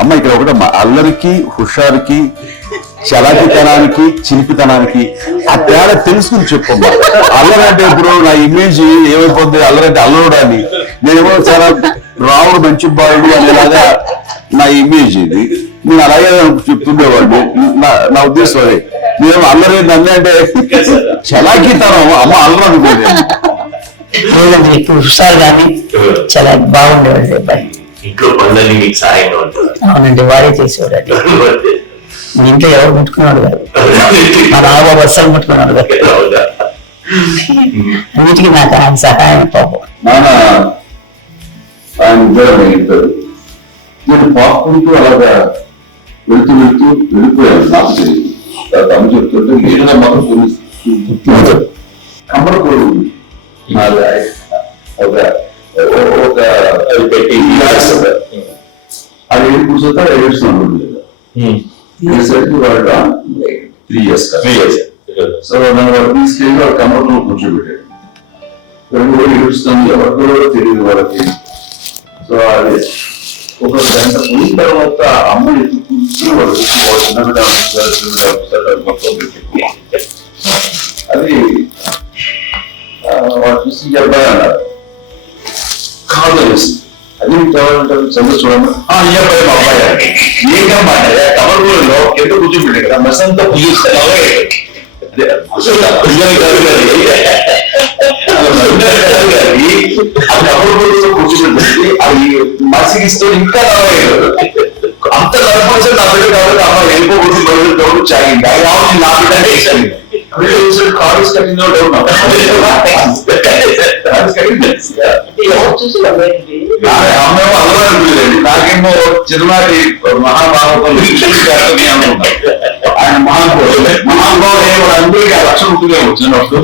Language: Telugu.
అమ్మ ఇక్కడ ఒకటి అల్లరికి, హుషారుకి, చలాకితనానికి, చిలిపితనానికి ఆ తేడా తెలుసుకుని చెప్పమ్మా. అల్లరంటే ఇప్పుడు నా ఇమేజ్ ఏమైపోతుంది, అల్లరంటే అల్లరుడు అని, నేనేమో చాలా రాముడు మంచి బాలుడు అనేలాగా నా ఇమేజ్ ఇది. నేను అలాగే చెప్తుండేవాడిని. నా ఉద్దేశం అదే. నేను అల్లరి నన్ను అంటే చలాకితనం, అమ్మ అల్లరు అనుకోండి. లేదండి, ఇప్పుడు హుషారు కానీ చాలా బాగుండేవాడు అబ్బాయి. ఇంట్లో పనులన్నీ మీకు సాయంగా ఉంటుంది. అవునండి, వాడే చేసేవాడు. అది మీ ఇంట్లో ఎవరు ముట్టుకున్నాడు కాదు, మా నాగబాబు అస్సలు ముట్టుకున్నాడు కాదు. అన్నిటికీ నాకు ఆయన సహాయం పాపం. ఆయన ఉద్యోగం అయిపోయారు. నేను పాపుకుంటూ అలాగా వెళుతూ వెళ్ళిపోయాను. నాకు తెలియదు. అమ్మ చెప్తుంటే ఏదైనా మాత్రం కమ్మరకోడు అది ఏడు కూర్చొస్తే ఏడుస్తున్నాను. వాడు 3 years. సో నన్ను వాడు తీసుకెళ్ళి వాడు కమ్మరలో కూర్చోబెట్టాడు. ఏడుస్తుంది, ఎవరికో తెలియదు వాళ్ళకి. సో అది ఒక గంట పోయిన తర్వాత అమ్మ ఎత్తుకు కూర్చుని వాడు మొత్తం అది వాడు చూసి చెప్పాలి అన్నారు. కాదు తెలిసింది. అది కావాలంటారు చదువు చూడమ్మా. ఈ అబ్బాయి మా అబ్బాయి ఏకమ్మా కమర్పూర్లో ఎంత కూర్చోబెట్టాడు కదా, మసంతా పూజిస్తారు. కూర్చోబెట్టి అది మసిగిస్తూ ఇంకా అంత నరపరిచే నా బిడ్డ కాబట్టి అమ్మ వెళ్ళిపోతుంది డౌట్ చాగింది. అది కావాలి నా బిడ్డ అంటే ఇష్టం. కాలేజ్ కట్టిన డౌట్ అమ్మేమో అల్లరి అనిపించలేదు. నాకేమో చిన్ననాటి మహాభారతంలో ఆయన మహానుభావుడు అందరికీ ఆ లక్షణం ఉంటుందేమో చిన్నప్పుడు.